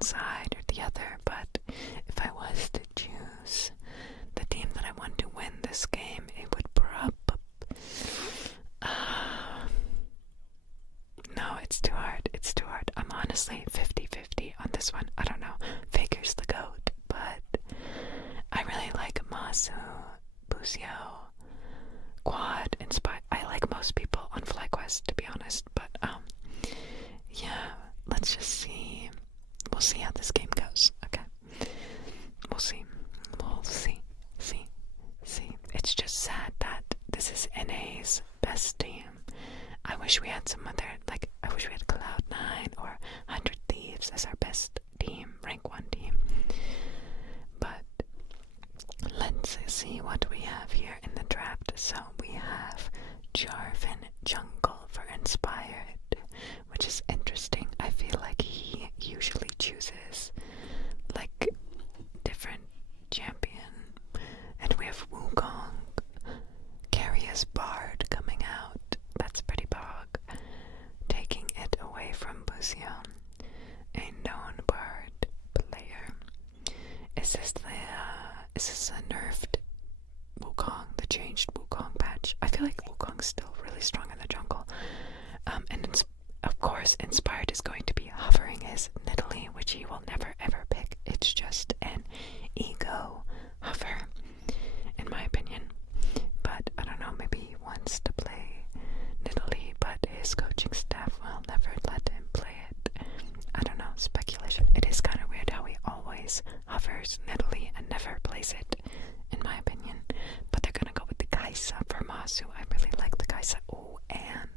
one side or the other, but if I was to choose the team that I want to win this game, it would probably... no, it's too hard. It's too hard. I'm honestly 50-50 on this one. I don't know. Faker's the GOAT, but I really like Masu, Busio, Quad, Inspire. I like most people on FlyQuest, to be honest, but yeah, let's just see. We'll see how this game goes. Okay, we'll see. We'll see. It's just sad that this is NA's best team. I wish we had some other, I wish we had Cloud9 or 100 Thieves as our best team, rank 1 team. But let's see what we have here in the draft. So we have Jarvan Jungle for Inspired, which is interesting. I feel like he usually chooses different champion. And we have Wukong, Carius Bard coming out. That's pretty bog. Taking it away from Busio, a known Bard player. Is this a nerfed Wukong, the changed Wukong patch? I feel like Wukong's still really strong in the jungle. And of course, Inspired is going to be hovering his Nidalee, which he will never ever pick. It's just an ego hover, in my opinion. But I don't know, maybe he wants to play Nidalee, but his coaching staff will never let him play it. I don't know, speculation. It is kind of weird how he always hovers Nidalee and never plays it, in my opinion. But they're gonna go with the Kai'Sa for Masu. I really like the Kai'Sa. Oh, and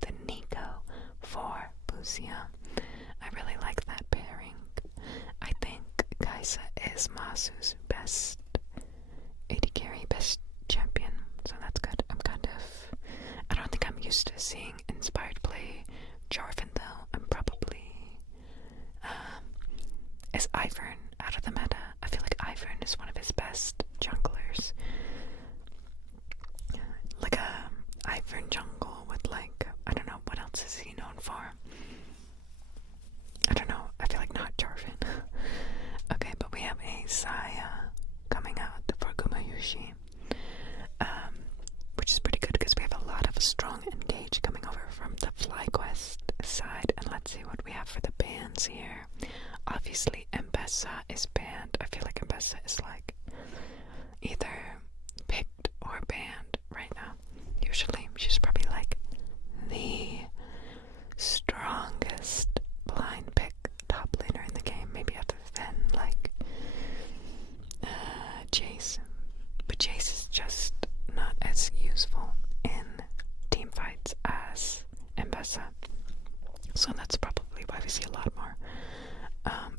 the Nico for Busio. I really like that pairing. I think Kai'Sa is Masu's best AD carry, best champion, so that's good. I don't think I'm used to seeing Inspired play Jarvan though. I'm probably, is Ivern out of the meta? I feel like Ivern is one of his best junglers. Like a Ivern jungle with I don't know, what else is he known for? I don't know, I feel like not Jarvan. Okay, but we have a Saya coming out for Gumayushi, which is pretty good because we have a lot of strong engage coming over from the FlyQuest side. And let's see what we have for the bans here. Obviously, Mbessa is banned. I feel like Mbessa is either picked or banned right now. Usually, she's probably the strongest blind pick top laner in the game, maybe other than Jace. But Jace is just not as useful in team fights as Mbessa. So that's probably why we see a lot more.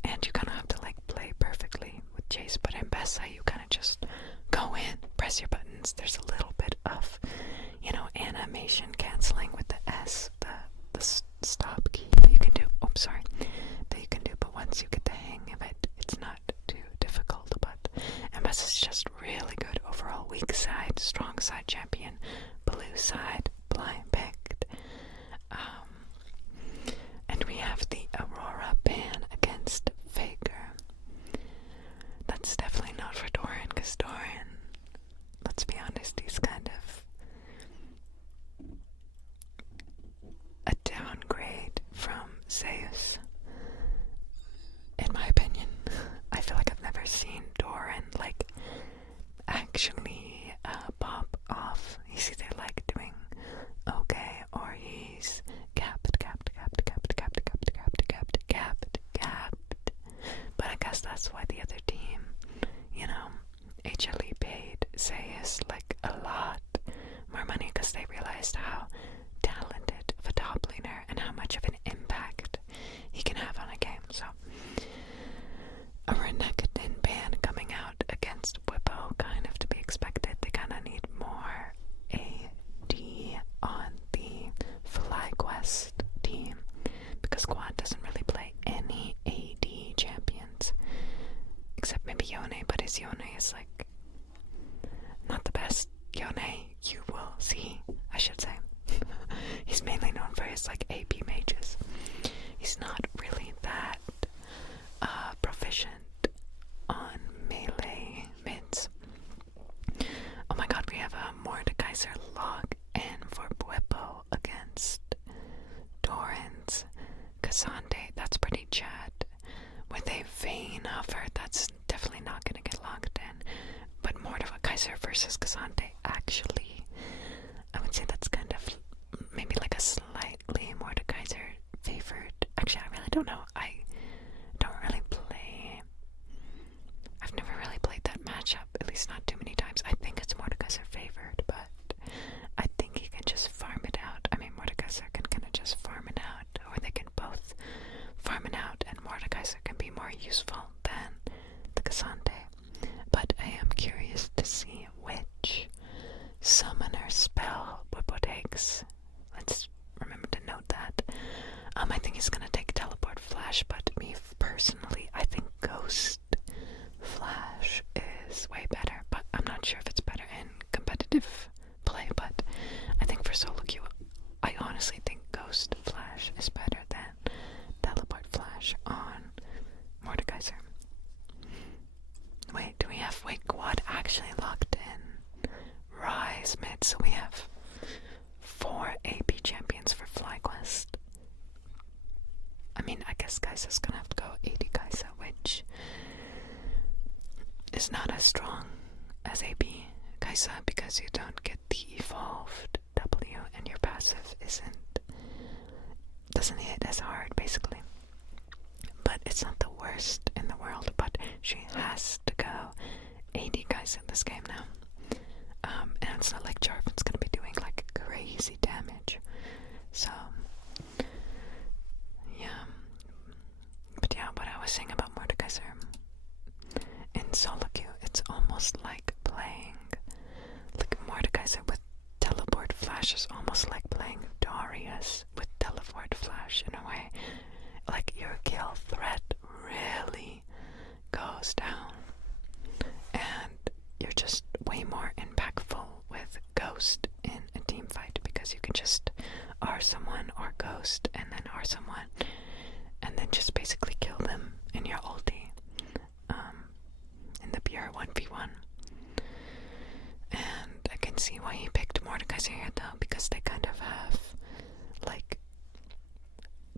And you kind of have to play perfectly with Jace, but Mbessa you kind of just go in, press your buttons. There's a little bit of, animation canceling with the S, the stop key that you can do. That you can do. But once you get the hang of it, it's not too difficult. But MS is just really good overall. Weak side, strong side champion, blue side, blind picked. And we have the Aurora ban against Faker. That's definitely not for Doran, because Doran, let's be honest, he's kind of a downgrade from Zeus, in my opinion. I feel like I've never seen Doran actually pop off. He's either doing okay or he's capped. But I guess that's why the other team, HLE paid Zeus a lot more money, because they realized how talented of a top laner and how much of an impact he can have on a game. So a Renekton ban coming out against Whippo, kind of to be expected. They kind of need more AD on the FlyQuest team, because Quad doesn't really play any AD champions except maybe Yone, but his Yone is not the best Yone you will see, I should say. He's mainly known for his AP mages. He's not really that Cassandre, that's pretty Chad. With a Vayne offer, that's definitely not gonna get locked in. But Mordekaiser versus Cassandre, actually, I would say that's kind of maybe like a slightly Mordekaiser favored. Actually, I really don't know. I've never really played that matchup, at least not too many times. I think it's Mordekaiser favored, but I think he can just farm it out. I mean, Mordekaiser can kind of just farm it out, or they can both farm it out, and Mordekaiser can be more useful than the Cassandre. But I am curious to see which summoner spell Bwipo takes. Let's remember to note that. I think he's gonna take Teleport Flash, but me personally, I think Ghost Flash is way better, but I'm not sure if it's better in competitive play, but I think for solo queue, I honestly think Ghost Flash is better than Teleport Flash on Mordekaiser. Wait, do we have Quad actually locked in? Rise mid, so we have 4 AP champions for FlyQuest. I mean, I guess Kai'Sa's gonna have to go AD Kai'Sa, which is not as strong as AP Kai'Sa because you don't get the evolved W and your passive doesn't hit as hard basically. But it's not the worst in the world, but she has to go AD Kai'Sa in this game now. And it's not like Jarvan's gonna be doing like crazy damage. So yeah. But yeah, what I was saying about Mordekaiser, in solo queue, it's almost like playing like Mordekaiser with Teleport Flash is almost like playing Darius with Teleport Flash in a way. Like your kill threat really goes down, and you're just way more impactful with Ghost in a team fight because you can just R someone or Ghost and then R someone and then just basically kill them in your ulti in the pure 1v1. And I can see why he picked Mordekaiser here though, because they kind of have like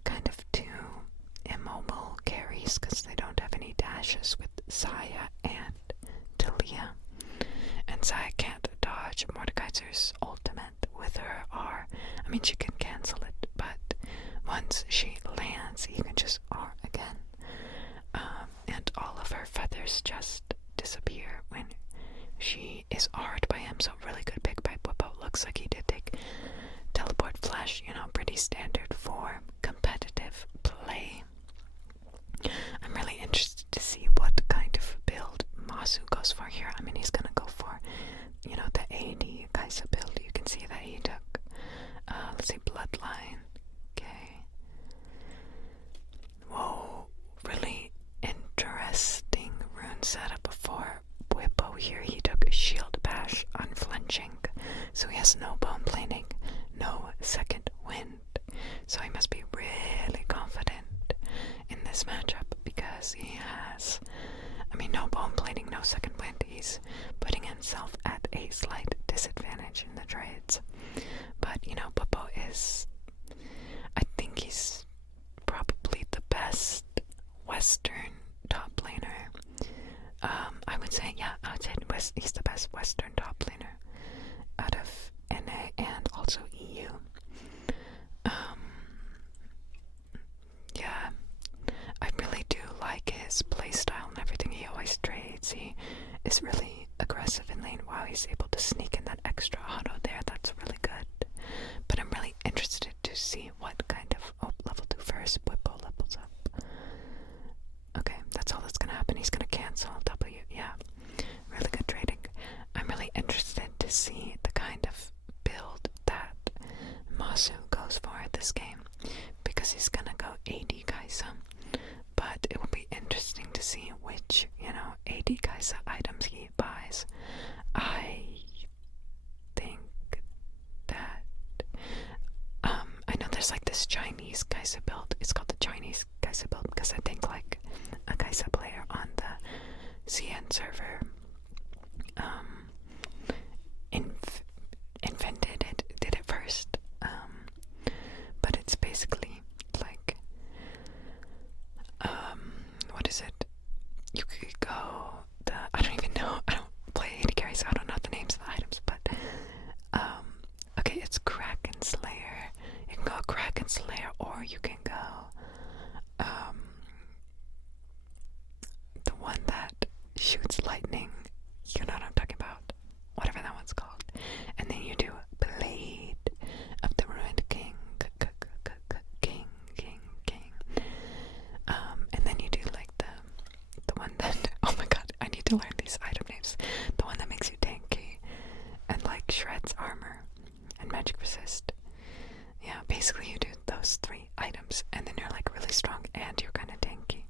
kind of two immobile carries because they don't have any dashes with Xayah and Talia. And Xayah can't dodge Mordekaiser's ultimate with her R. I mean, she can cancel it, but once she lands, you can just R again. And all of her feathers just disappear when she is R'd by him. So really good pick by Bwipo. Looks like he did take Teleport Flash, pretty standard for competitive play. I'm really interested to see what kind of build Masu goes for here. I mean, he's gonna go for, the AD Kai'Sa build. You can see that he took, let's see, Bloodline. Okay. Whoa, really interesting rune setup for Bwipo here. He took Shield Bash Unflinching, so he has no bone planing, no second wind. So he must be really confident in this matchup because he has, no bone plating, no second wind. He's putting himself at a slight disadvantage in the trades. But, Bwipo is, I think he's probably the best Western top laner. I would say he's the best Western top laner out of NA and also EU. Yeah, I really do like his playstyle and everything. He always trades. He is really aggressive in lane. Wow, he's able to sneak in that extra auto there. That's really good. But I'm really interested to see what kind of level 2 first Bwipo levels up. Okay, that's all that's gonna happen. He's gonna cancel W. Yeah, really good trading. I'm really interested to see the kind of build that Masu goes for this game, because he's gonna go AD Kai'Sa. But it will be interesting to see which, AD Kai'Sa items he buys. I what is it? You could go I don't even know. I don't play AD carry, so I don't know the names of the items, but okay, it's Kraken Slayer. You can go Kraken Slayer, or you can go the one that shoots lightning. You know what I'm talking about. Whatever that one's called. And then you do Blade of the Ruined King. And then you do like the one that, oh my god, I need to learn these item names. The one that makes you tanky and like shreds armor and magic resist. Yeah, basically you do those 3 items and then you're like really strong and you're kind of tanky.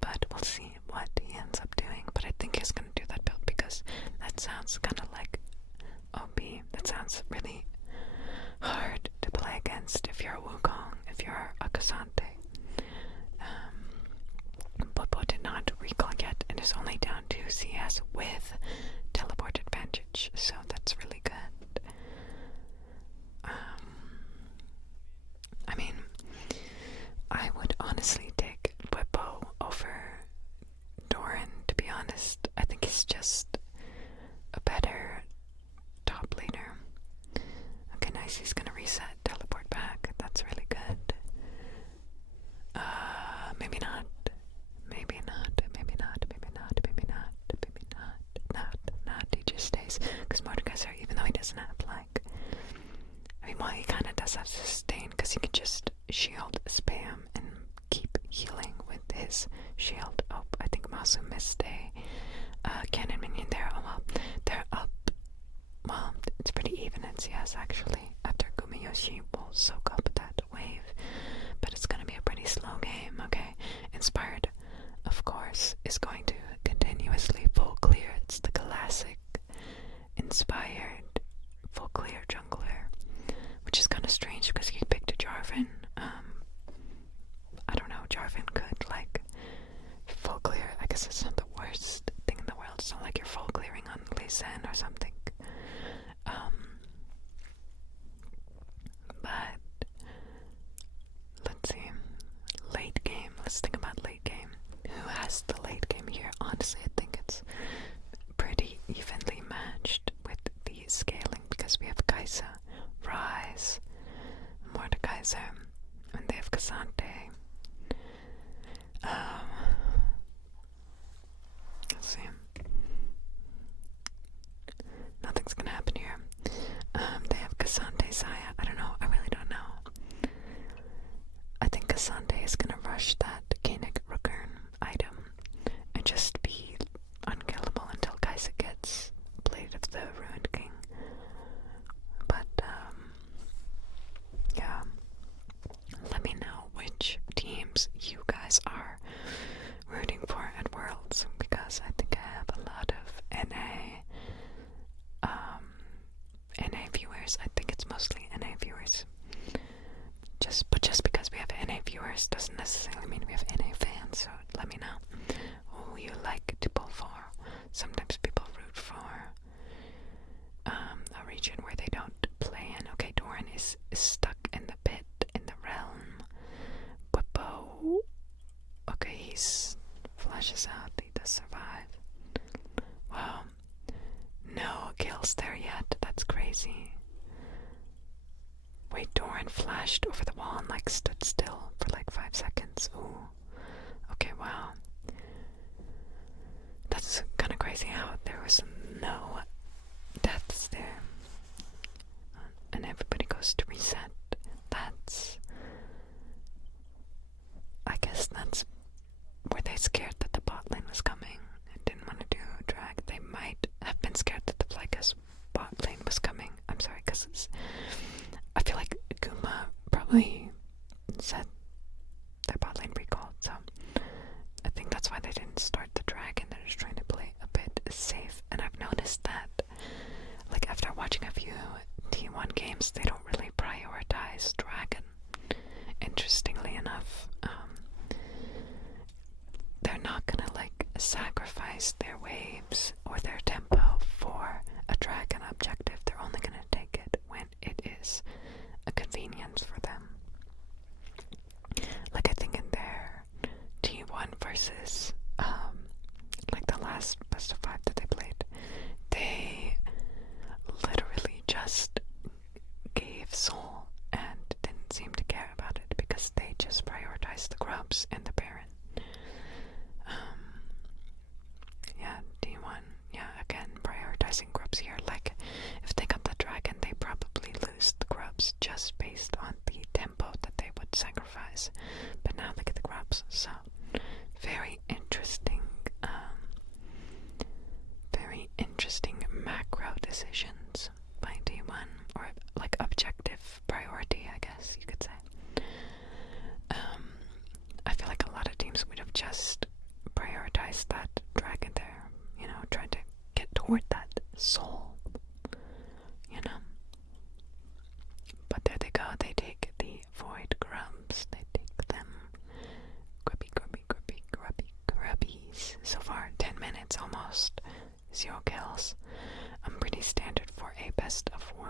But we'll see what he ends up doing. But I think he's gonna do that build because that sounds kind of like OP. That sounds really hard to play against if you're a Wukong, if you're a Cassante. Bobo did not recall yet and is only down 2 CS with teleport advantage, so that's really good. I mean, I would honestly take Bobo over Doran, to be honest. I think he's just a better top laner. Okay, nice. He's gonna reset, teleport back. That's really good. Maybe not. Maybe not. Maybe not. Maybe not. Maybe not. Maybe not. Not. He just stays. Because Mordekaiser, even though he doesn't have like, I mean, well, he kind of does have sustain because he can just shield, spam, and keep healing with his shield. Oh, I think Masu missed a cannon minion there. Oh well, they're up. Well, it's pretty even in CS actually. After Gumiyoshi will soak up that wave, but it's gonna be a pretty slow game. Okay, Inspired, of course, is going to continuously full clear. It's the classic Inspired full clear jungler, which is kind of strange because he picked a Jarvan. I don't know, Jarvan could like full clear. I guess it's not the worst thing in the world. It's not like you're full clearing on Lee Sin or something. But let's see. Late game. Let's think about late game. Who has the late game here? Honestly, I think it's pretty evenly matched with the scaling because we have Kaisa, Rise, Mordekaiser, and they have Cassante. Let's see. Nothing's gonna happen here. They have Cassante, Saya. I don't know. I really don't know. I think Cassante is gonna rush that Koenig Rukern item and just be unkillable until Kaisa gets Blade of the Ruined King. But, yeah. Let me know which teams you guys are rooting for at Worlds, because I think I have a lot of NA viewers. I think it's mostly NA viewers. Just because we have NA viewers doesn't necessarily mean we have NA fans, so let me know who you like to pull for. Sometimes people root for a region where they don't play in. Okay, Doran is stuck in the pit, in the realm. Bippo. Okay, he's flashes out. He does survive. Wow. No kills there yet. That's crazy. Wait, Doran flashed over the wall and like stood still for like 5 seconds. Ooh. Okay, wow. That's kind of crazy how there was no deaths there. And everybody goes to reset. I guess that's were they scared that the bot lane was coming and didn't want to do drag? They might have been scared that the FlyQuest bot lane was coming. I'm sorry, because I feel like Guma probably said their bot lane recalled, so I think that's why they didn't start the drag and they're just trying to play a bit safe. And I've noticed that, like, after watching a few T1 games, they don't really prioritize dragon. Interestingly enough, they're not gonna like sacrifice their waves or their tempo for a dragon objective. They're only gonna take it when it is a convenience for them. Like, I think in their versus like the last best of 5 that they played. They literally just gave soul and didn't seem to care about it because they just prioritized the grubs and the Baron. Yeah, D1. Yeah, again, prioritizing grubs here. Like, if they got the dragon, they probably lose the grubs just based on the tempo that they would sacrifice. But now look at the grubs. So, very interesting macro decisions by D1, or like objective priority, I guess you could say. I feel like a lot of teams would have just prioritized that dragon there, you know, tried to get toward that soul, you know. But there they go, they take the void grubs, they take them. Grubbies. So far, 10 minutes almost, 0 kills. Pretty standard for a best of 1.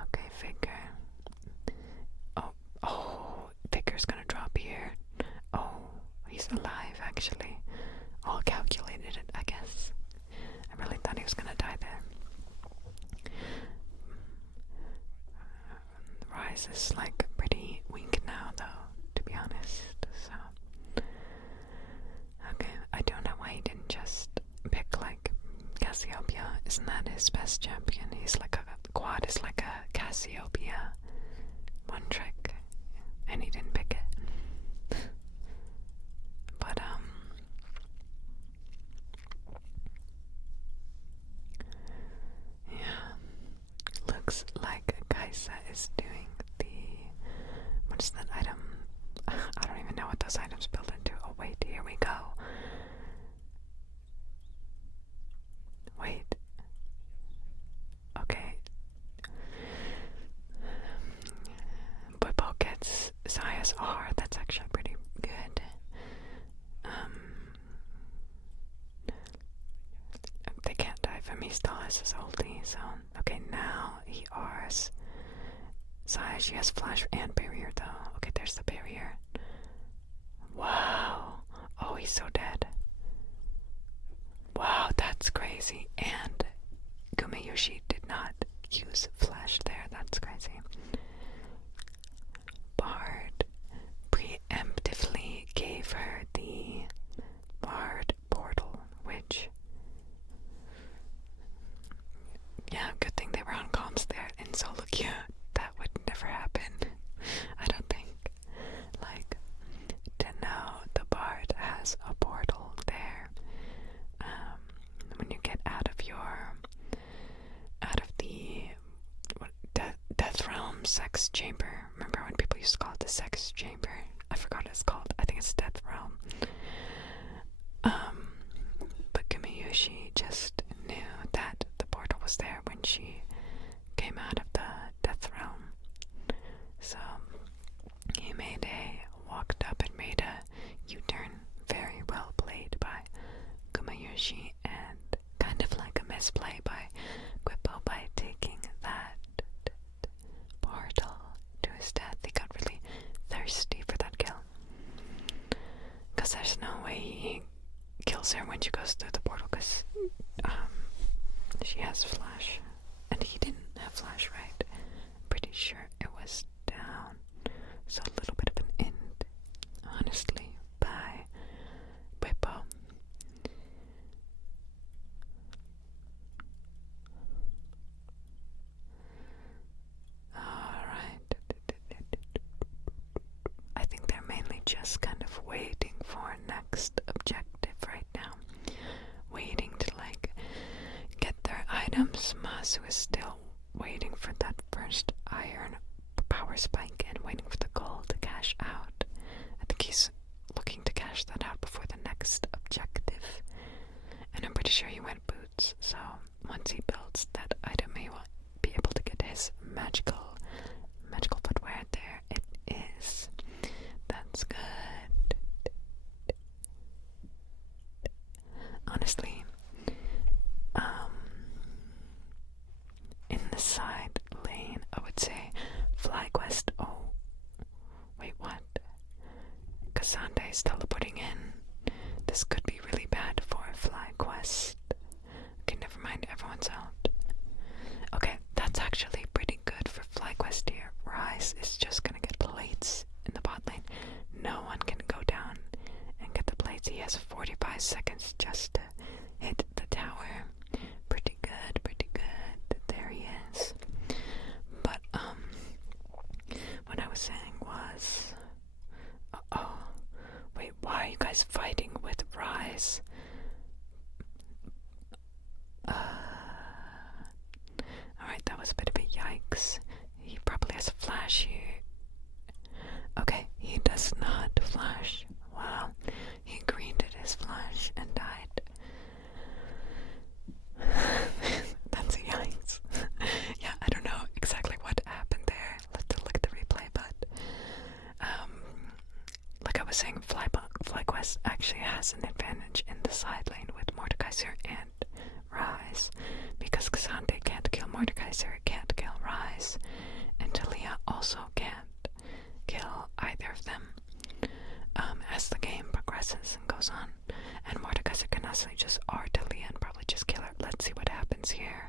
Okay, Figure. Oh, Figure's gonna drop here. Oh, he's alive actually. All calculated it, I guess. I really thought he was gonna die there. Rise is like pretty weak now though, to be honest, so. Okay, I don't know why he didn't just pick like Cassiopeia. Isn't that his best champion? He's like a quad is like a Cassiopeia one trick, and he didn't pick it. But yeah, looks like Kaisa is doing the, what is that item? I don't even know what those items build into. Oh wait, here we go. Wait. Okay. Bwipo gets Zaya's R. That's actually pretty good. They can't die from he still has his ulti, so okay, now he R's Zaya. She has flash and barrier though. Okay, there's the barrier. Wow. Oh, he's so dead. Wow, that's crazy. And Gumayushi did not use flash there. That's crazy. Bard preemptively gave her the Bard portal, which, yeah, good thing they were on comms there in solo queue. That would never happen, I don't think. Like, to know the Bard has a portal there, when you get out of the death realm sex chamber. Remember when people used to call it the sex chamber? I forgot what it's called. I think it's death realm. But Gumayushi just knew that the portal was there when she came out of the death realm. So he walked up and made a U-turn. Very well played by Gumayushi, and kind of like a misplay by Bwipo by taking that portal to his death. He got really thirsty for that kill, because there's no way he kills her when she goes through the portal, because she has flash, and he didn't have flash, right? I'm pretty sure it was down, so a little bit of an end, honestly, by Bwipo. Alright. I think they're mainly just kind of waiting for next objective right now. Waiting to like get their items. Masu is still waiting for that first iron power spike and waiting for the gold to cash out. I think he's looking to cash that out before the next objective. And I'm pretty sure he went boots, so once he builds that item he will be able to get his magical footwear. There it is. That's good. Honestly, in the side lane, I would say FlyQuest. Oh, wait, what? Cassandra is teleporting in. is just gonna get plates in the bot lane. No one can go down and get the plates. He has 45 seconds just to hit the tower. Pretty good, pretty good. There he is. But, what I was saying was... wait, why are you guys fighting with Rise? Alright, that was a bit of a yikes. He probably has a flash here. Okay, he does not flash. Wow, he greeted his flash and died. That's a yikes. Yeah, I don't know exactly what happened there. Let's look at the replay, but like I was saying, FlyQuest actually has an advantage in the side lane with Mordekaiser and Rise, because Cassandre can't kill Mordekaiser, can't kill Rise, and Talia also can't kill either of them. As the game progresses and goes on, and Mordekaiser can also just R Talia and probably just kill her. Let's see what happens here.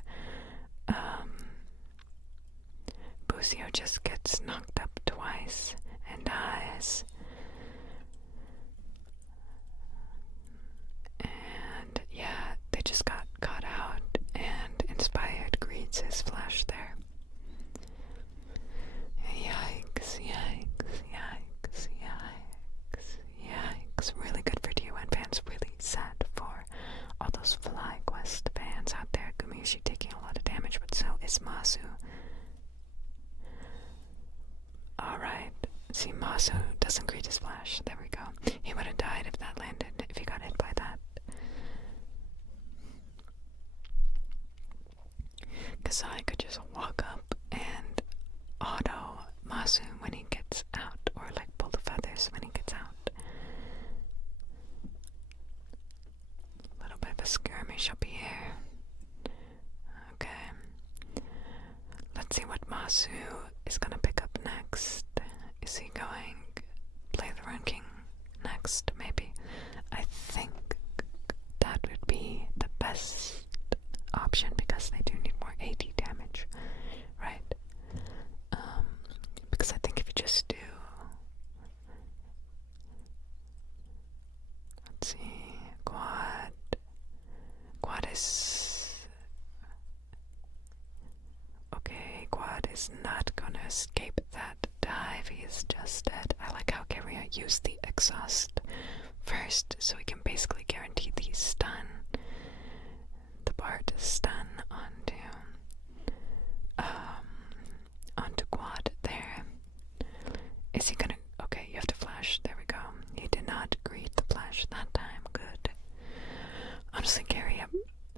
Busio just gets knocked up twice and dies. And yeah, they just got caught out, and Inspired greets his flash there. Yikes, yikes, yikes, yikes, yikes. Really good for T1 fans, really sad for all those FlyQuest fans out there. Gumiushi taking a lot of damage, but so is Masu. Alright, see, Masu doesn't greet his flash. There we go. He would have died if that landed, if he got hit by that. Kasai could just walk up and auto Masu when he gets out, or like pull the feathers when he gets out. A little bit of a skirmish up here. Okay. Let's see what Masu is gonna pick up next. Is he going play the Rune King next, maybe? I think that would be the best option because they do need more AD damage, right? Because I think if you just do, let's see, quad is okay. Quad is not gonna escape that dive. He is just dead. I like how Carrier used the exhaust first, so he can basically guarantee the stun. The Bard stun onto Quad there. Is he gonna... Okay, you have to flash. There we go. He did not greet the flash that time. Good. Honestly, Carrier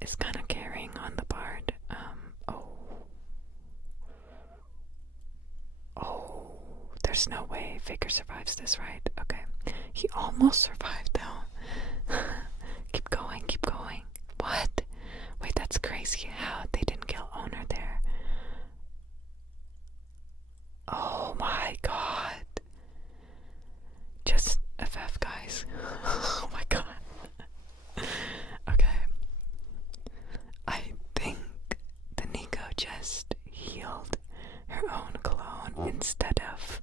is kind of carrying on the Bard. There's no way Faker survives this, right? Okay. He almost survived, though. Keep going, keep going. What? Wait, that's crazy how they didn't kill Owner there. Oh my god. Just FF, guys. Oh my god. Okay. I think the Nico just healed her own clone instead of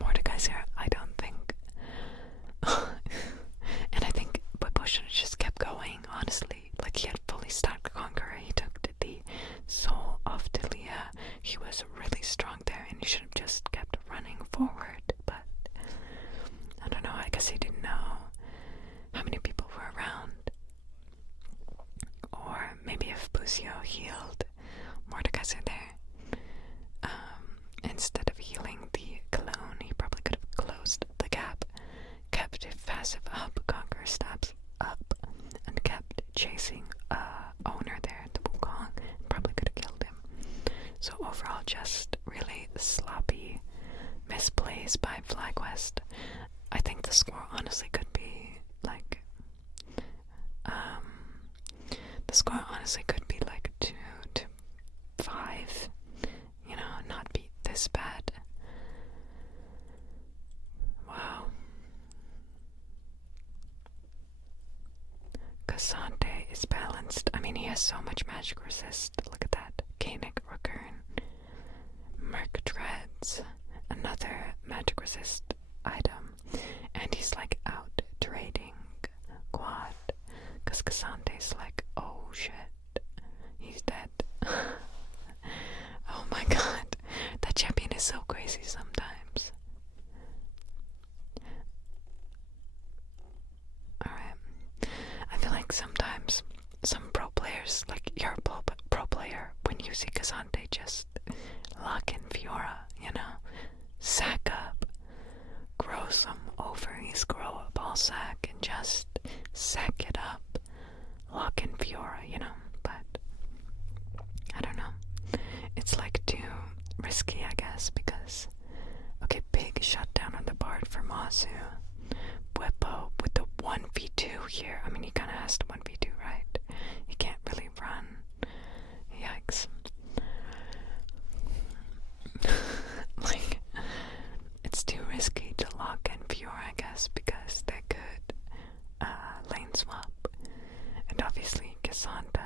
Mordekaiser. I don't think. And I think Bwipo should have just kept going, honestly. Like, he had fully stacked Conqueror. He took the soul of Talia. He was really strong there, and he should have just kept running forward. But I don't know. I guess he didn't know how many people were around. Or maybe if Busio healed Mordekaiser there, instead of healing the cologne, he probably could have closed the gap, kept it passive up, Conqueror stabs up, and kept chasing Owner there at the Wukong. Probably could have killed him. So overall, just really sloppy misplays by FlyQuest. I think the score honestly could be like, the score honestly could be like 2-5. You know, not be this bad. Wow. Cassandre is balanced. I mean, he has so much magic resist. Look at that. Koenig Recurn, Merc Dreads, and another magic resist item, and he's like out trading Quad, because Cassante's like, oh shit, he's dead. Oh my god, that champion is so crazy sometimes. Alright, I feel like sometimes some pro players, like you're a pro player, when you see Cassante, just lock in Fiora, you know? Sack up, grow some ovaries, grow a ball sack, and just sack it up. Lock in Fiora, you know? But I don't know. It's like too risky, I guess, because okay, big shutdown on the board for Mazu. Bwipo with the 1v2 here. I mean, he kind of has to 1v2, right? He can't really run. Yikes. Like, it's too risky to lock in Fiora, I guess, because they could lane swap. And obviously Cassante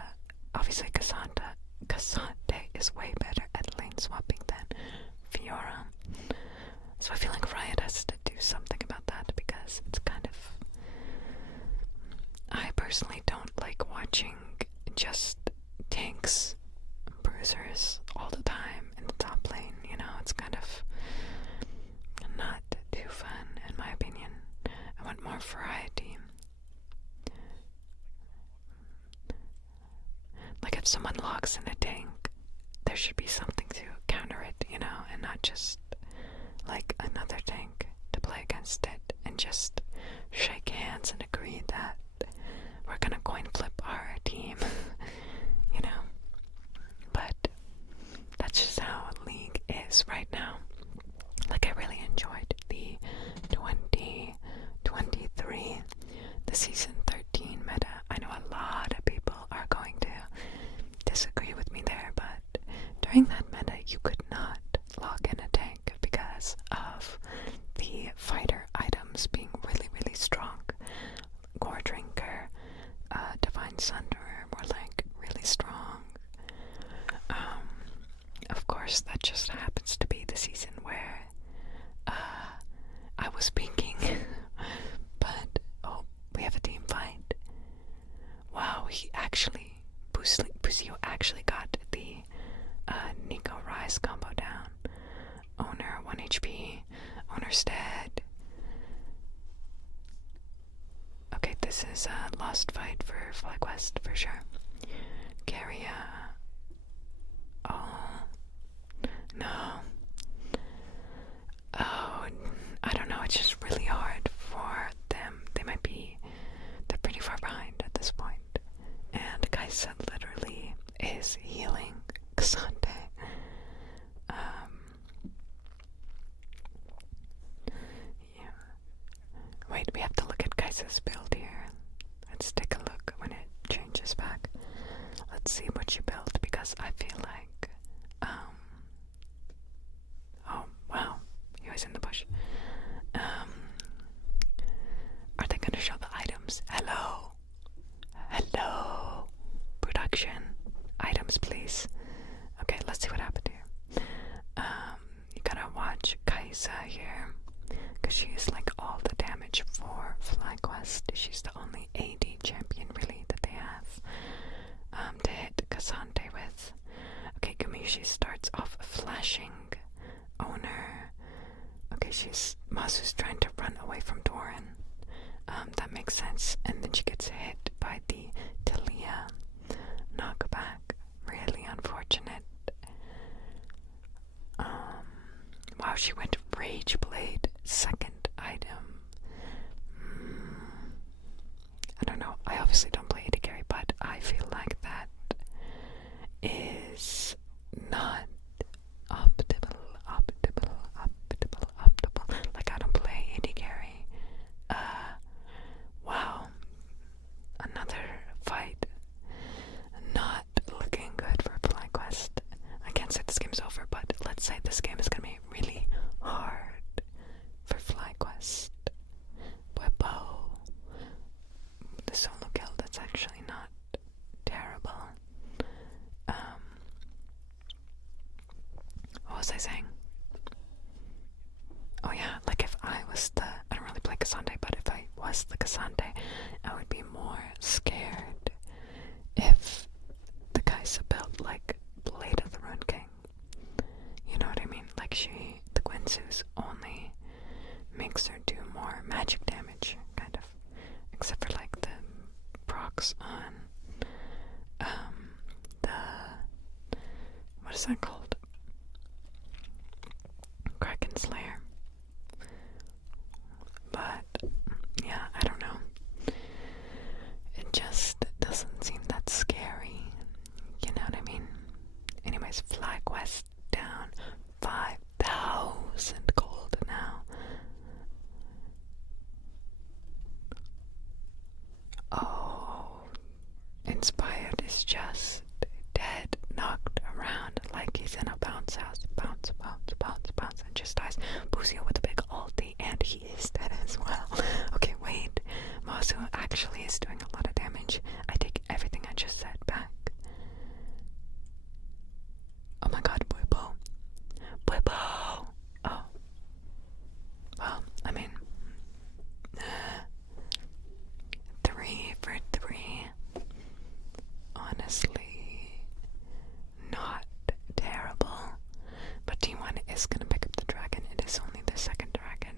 is way better at lane swapping than Fiora. So I feel like Riot has to do something about that, because it's kind of... I personally don't like watching just tanks, bruisers all the time in the top lane, you know? It's kind of not too fun, in my opinion. I want more variety. Like, if someone locks in a tank, there should be something to counter it, you know, and not just like another tank to play against it and just shake hands and agree that we're gonna coin flip our team, you know. But that's just how League is right now. Like, I really enjoyed the 2023, the season 13 meta. I know a lot of people are going to disagree with me there, but during that meta you could not lock in a tank because of the fighter items being really, really strong. Gore Drinker, Divine Sunder were like really strong. Of course, that just happens to be the season where I was peaking. But oh, we have a team fight. Wow, he actually, Busio actually got the Nico Rise combo down. Owner 1 HP, Owner's dead. Okay, this is a lost fight for FlyQuest for sure. Carry oh no. Oh, I don't know, it's just really hard for them. They're pretty far behind at this point. And Kaisa literally is healing Cassante. Yeah. Wait, we have to look at Kaisa's build here. Let's take a look when it changes back. Let's see what you built, because I feel like oh wow, he was in the bush. Are they gonna show the items? Hello? Hello? Production. Items, please. Okay, let's see what happened here. You gotta watch Kaisa here, because she's like all the damage for FlyQuest. She's the only AD champion really that they have to hit Cassante with. Okay, Gamishi starts off flashing Owner. Okay, Masu's trying to run away from Doran. That makes sense. And then she gets hit by the Talia knockback. Really unfortunate. Wow, she went Rage Blade, second item. I don't know. I obviously don't play AD carry, but I feel like that is not optimal. Like, I don't play AD carry. Wow. Another fight. Not looking good for FlyQuest. I can't say this game's over, but let's say this game is gonna be really hard for FlyQuest. I don't really play Cassandre, but if I was the Cassandre, I would be more scared if the guys built like Blade of the Ruin King. You know what I mean? Like the Quincy's only makes her do more magic damage, kind of. Except for like the procs on what is that called? Kraken Slayer. But yeah, I don't know. It just doesn't seem that scary. You know what I mean? Anyways, FlyQuest down 5,000 gold now. Oh, Inspired is just dead, knocked around like he's in a bounce house. Bounce, bounce, bounce, bounce, and just dies. Buzio with a big ulti, and he is dead as well. Okay, wait. Masu actually is doing a lot of damage. I take everything I just said back. Oh my god, Buibo. Buibo! Oh. Well, I mean, 3 for 3. Honestly, not terrible. But T1 is gonna pick up the dragon. It is only the second dragon.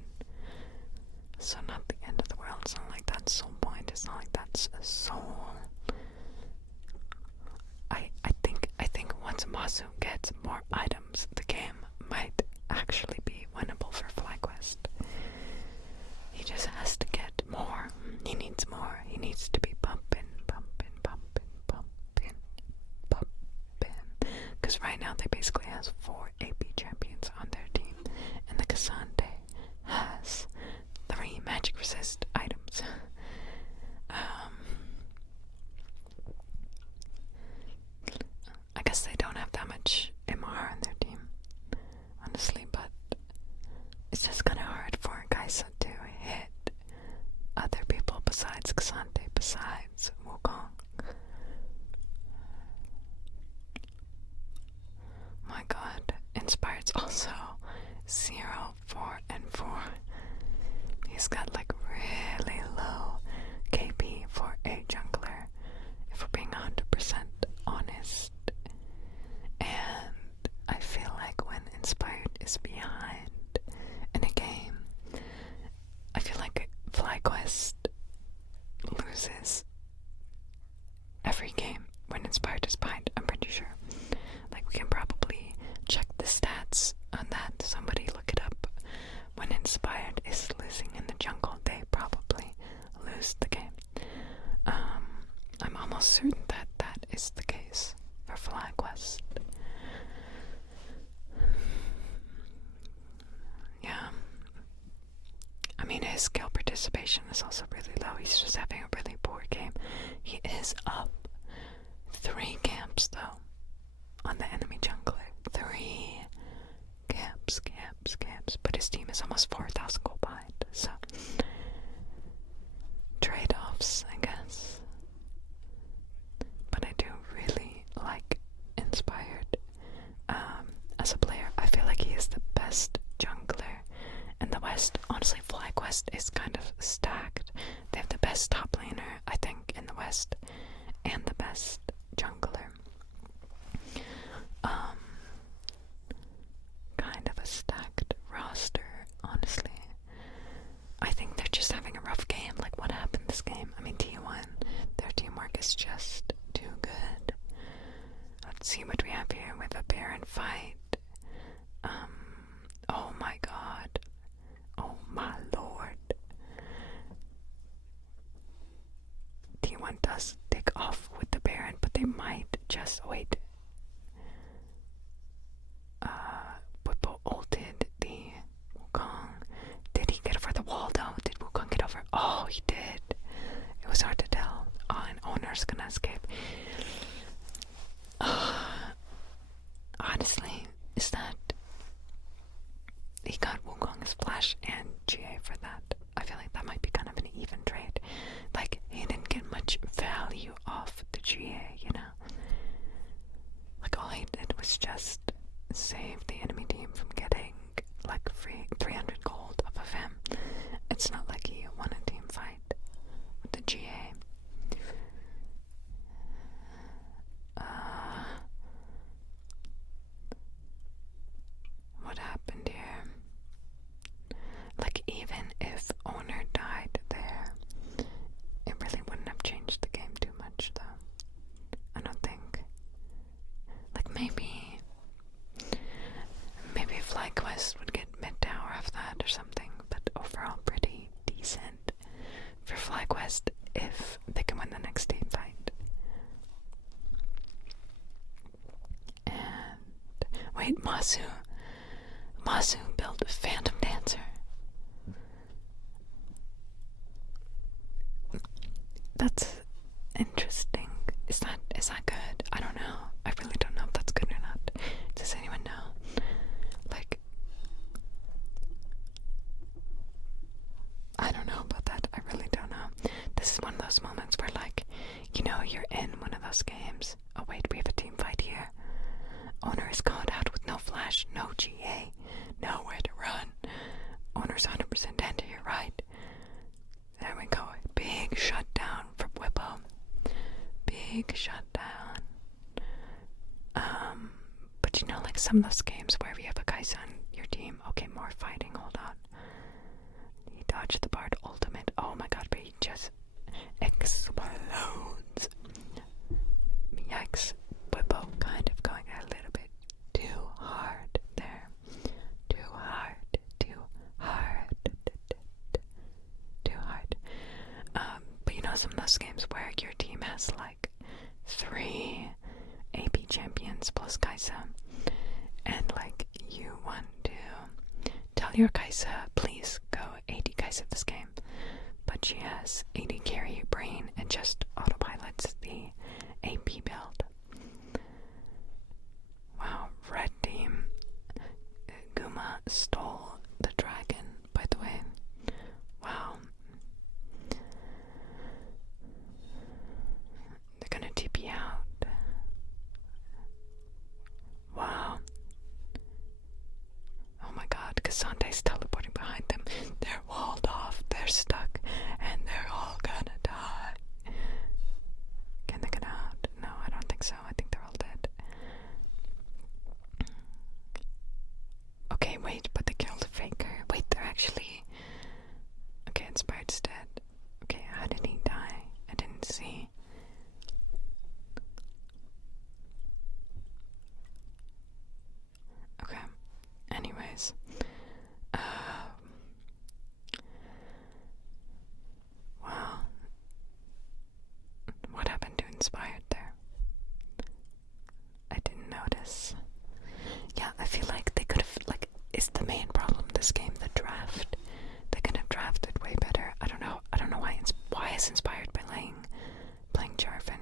So not the end of the world. It's not like that's soul point. It's not like that's a soul. I think once Masu gets more items, the game might actually be winnable for FlyQuest. He just has to get more. He needs more. He needs to be pumping. Because right now they basically has 4 AP champions on their team, and the Cassandre has 3 magic resist items. I guess they don't have that much MR on their team, honestly, but it's just kind of hard for guys to hit other people besides Cassandre, besides Wukong. My god, Inspired's also 0, 4, and 4. He's got like really low KP for a jungler, if we're being 100% honest. And I feel like when Inspired is behind in a game, I feel like FlyQuest loses every game when Inspired is behind. I'm pretty sure. Like, we can probably check the stats on that. Somebody look it up. When Inspired is losing in the jungle, they probably lose the game. I'm almost certain that that is the case for FlyQuest. Yeah. I mean, his skill participation is also really low. He's just having a really poor game. He is up 3 camps, though, on the enemy jungler. 3 camps. But his team is almost 4,000 gold behind, so trade-offs, I guess. But I do really like Inspired. As a player, I feel like he is the best jungler in the West. Honestly, FlyQuest is kind of stacked. They have the best top laner, I think, in the West, and the best jungler. Kind of a stacked roster, honestly. I think they're just having a rough game. Like, what happened this game? I mean, T1, their teamwork is just too good. Let's see what we have here with a Baron fight. Oh my god. Oh my lord. T1 does take off with the Baron, but they might just wait. Whippo ulted the Wukong. Did he get over the wall though? Did Wukong get over? Oh, he did. It was hard to tell. Oh, and Owner's gonna escape. Honestly, is that he got Wukong's flash and GA for that? I feel like that might be kind of an even trade. Like, he didn't get much value off the GA, you know? Like, all he did was just save the enemy team from getting like free 300 gold off of him. That's interesting. Is that good? I don't know. I really don't know if that's good or not. Does anyone know? Like, I don't know about that. I really don't know. This is one of those moments where, like, you know, you're in one of those games. Oh wait, we have a team fight here. Owner is caught out with no flash, no GA, nowhere to run. Owner's 100% dead to your right. There we go. Big shutdown for Whippo. Big shutdown. But you know, like some of those games where we have a Kaisa on your team. Okay, more fighting. Hold on. He dodged the Bard ultimate. Oh my god, but he just explodes. Yikes. Whippo kind of going a little bit too hard there. Too hard. Too hard. Too hard. But you know, some of those games where your team has like 3 AP champions plus Kaisa, and like you want to tell your Kaisa, please go AD Kaisa this game, but she has AD carry brain and just autopilots the AP build. Wow, red team. Guma stole the dragon, by the way. Wow. They're gonna TP out. Wow. Oh my god, Cassante's teleporting behind them. They're walled off, they're stuck, and they're all gonna die. Can they get out? No, I don't think so. I think they're all dead. Okay, wait, but they killed a faker. Wait, they're actually... Okay, Inspired's dead. Okay, how did he die? I didn't see. Okay, anyways. Wow. What happened to Inspired there? I didn't notice. Yeah, I feel like they could have, like, is the main problem this game the draft? They could have drafted way better. I don't know why is Inspired playing Jarvan.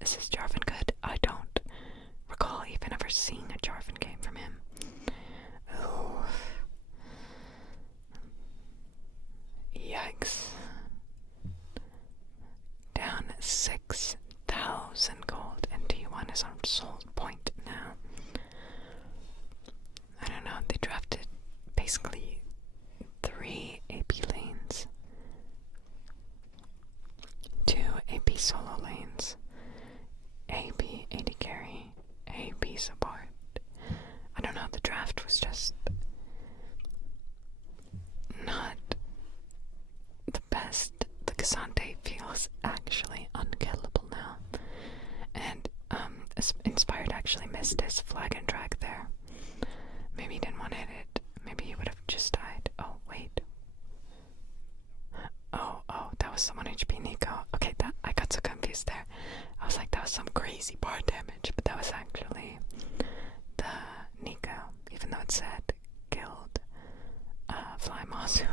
Is this Jarvan good? I don't recall even ever seeing a Jarvan game from him. Oh. Yikes. Down 6,000 gold, and T1 is on sold point now. I don't know, they drafted basically 3 AP lanes, 2 AP solo lanes, AP AD carry, AP support. I don't know, the draft was just not the best. The Cassante feels actually unkillable now. And Inspired actually missed his flag and drag there. Maybe he didn't want to hit it. Maybe he would have just died. Oh, wait. Oh, that was some 1 HP Nico. Okay, I got so confused there. I was like, that was some crazy bar damage, but that was actually the Nico, even though it said killed Fly Mazu,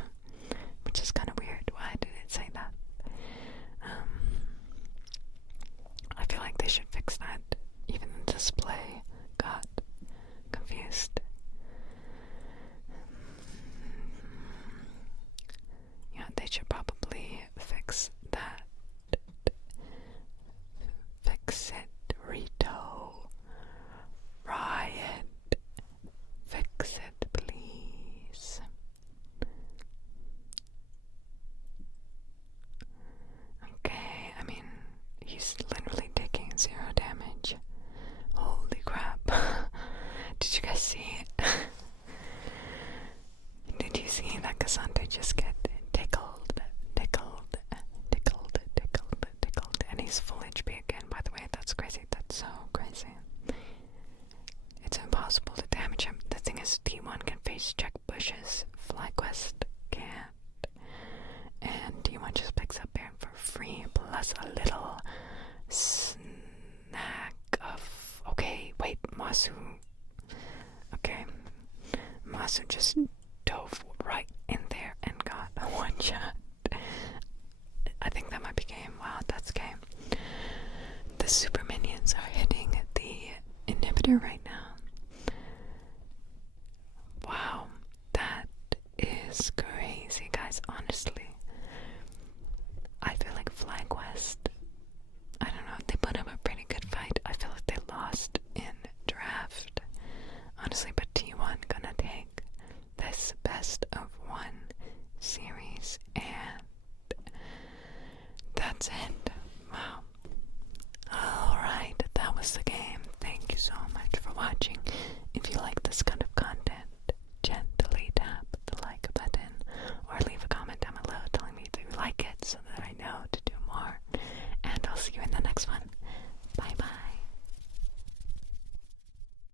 which is kind of weird. Why did it say that? I feel like they should fix that. Even the display got confused. Yeah, they should probably fix that. Fix it, Rito. computer right now. Wow, that is good.